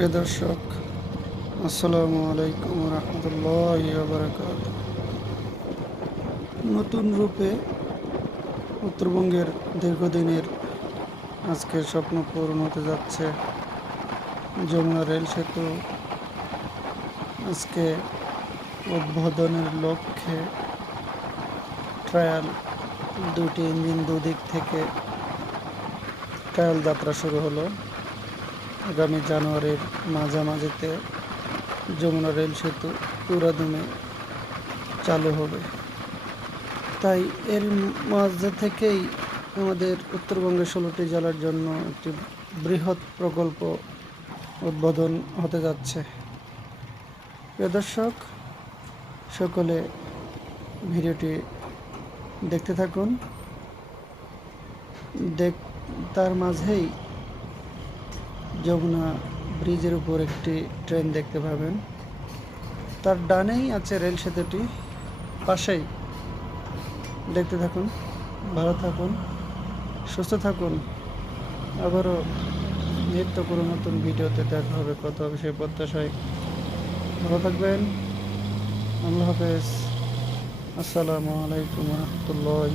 প্রিয় দর্শক, আসসালামু আলাইকুম রহমতুল্লাহ বারাকাত নতুন রূপে উত্তরবঙ্গের দীর্ঘদিনের আজকের স্বপ্ন পূরণ হতে যাচ্ছে যমুনা রেল সেতু। আজকে উদ্বোধনের লক্ষ্যে ট্রায়াল দুটি ইঞ্জিন দুদিক থেকে ট্রায়াল যাত্রা শুরু হলো। আগামী জানুয়ারির মাঝামাঝিতে যমুনা রেল সেতু পুরাদমে চালু হবে। তাই এর মাঝে থেকেই আমাদের উত্তরবঙ্গের ষোলোটি জেলার জন্য একটি বৃহৎ প্রকল্প উদ্বোধন হতে যাচ্ছে। প্রিয় দর্শক, সকলে ভিডিওটি দেখতে থাকুন। দেখ, তার মাঝেই যমুনা ব্রিজের উপর একটি ট্রেন দেখতে পাবেন। তার ডানেই আছে রেল সেতুটি। পাশেই দেখতে থাকুন, ভালো থাকুন, সুস্থ থাকুন। আবারও নিত্য কোনো নতুন ভিডিওতে দেখা হবে। কত হবে সেই প্রত্যাশায়। ভালো থাকবেন। আল্লাহ হাফেজ। আসসালামু আলাইকুম রহমতুল্লাহ